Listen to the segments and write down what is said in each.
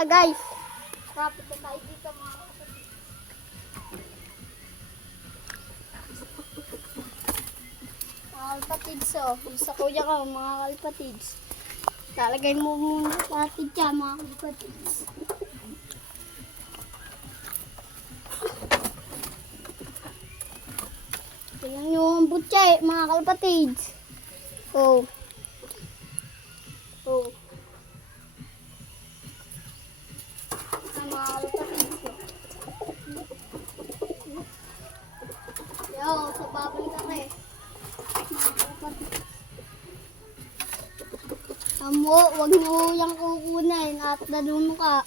Guys, kapit na tayo dito mga kapatid. Mga kalpatids, oh. Sa kuya ko, mga kalpatids. Lalagay mo muna natin dyan, mga kalpatids. Tingnan nyo ang butya, mga kalpatids. Oh. Oh. Yo, so babalik kami. Wag nyo yung kukunin at naluno ka.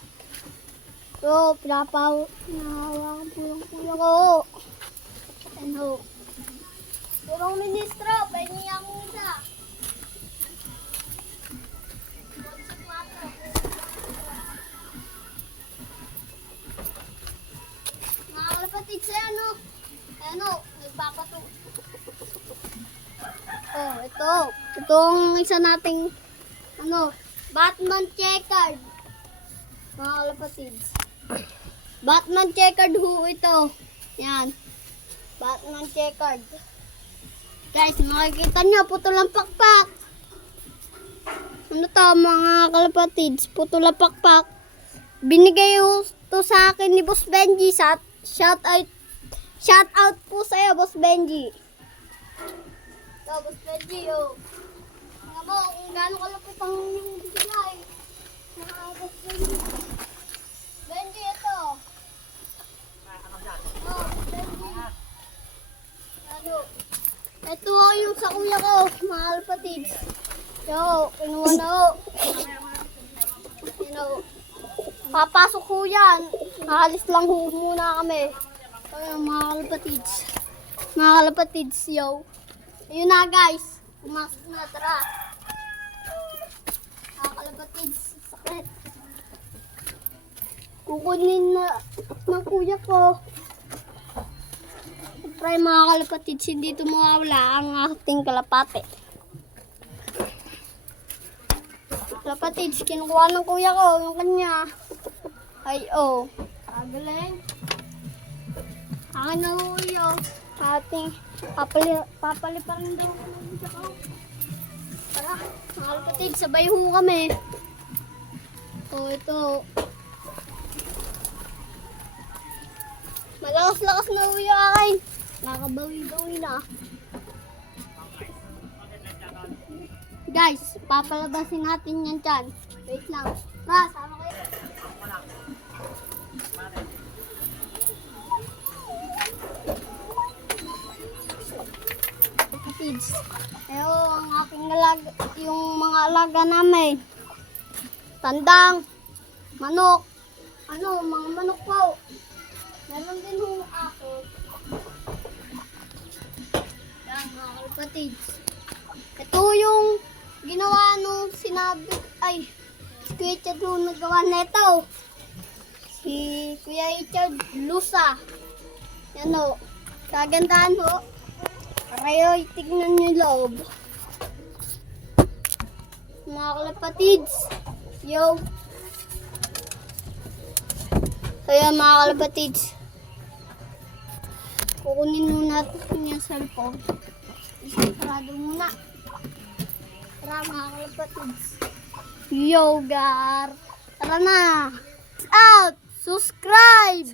So, pinahawakan po yung kuya ko. Ano? Purong ministro, pahingi ang isa. Mga kalapatid sa ano, nagpapato. Oh, ito. Ito ang isa nating, Batman checkered. Mga kalapatids. Batman checkered ho ito. Yan. Batman checkered. Guys, makikita nyo, putol ang pakpak. Ano to, mga kalapatids? Putol ang pakpak. Binigay to sa akin ni Boss Benji. Shout out po sa'yo, Boss Benji. Ito, Boss Benji, oh. Tingnan mo kung gaano kalapit ang bigay. Boss Benji. Benji, ito. Oh, Benji. Ano? Ito yung sa kuya ko, mga kalapatids. Yo, kinuha na ho. Papasok ho yan. Nakalis lang ho muna kami. Ayun, mga kalapatids. Mga kalapatids, yo. Ayun na guys. Pumasok na, tara. Mga kalapatids, sakit. Kukunin na ng kuya ko. Siyempre mga kalapatids, hindi ito mawawala ang ating kalapate. Kalapatids, kinukuha ng kuya ko yung kanya. Ay, oh. Agaling. Akin na ho yun. Ating papali pa rin daw ko ng isa ko. Tara, mga kalapatids, sabay ho kami. Oh, ito. Malakas-lakas na ho yung akin. Nakabawi-bawi na. Guys, papalabasin natin yan dyan. Wait lang. Tara, sama kayo. Kids. Ayun, ang aking alaga, yung mga alaga namin. Tandang, manok, mga manok po. Meron din yung ako. Yan, mga kalapatids. Ito yung ginawa nung sinabi, si Kuya Chad nung nagawa neto. Si Kuya Chad Lusa. Yan o, kagandahan ho. Para tignan nyo loob. Mga kalapatids, yo. So yan mga kalapatids. Kukunin muna natin yung cellphone. Isarado muna. Tara mga kalapatids. Yo, gar. Tara na. Out. Subscribe.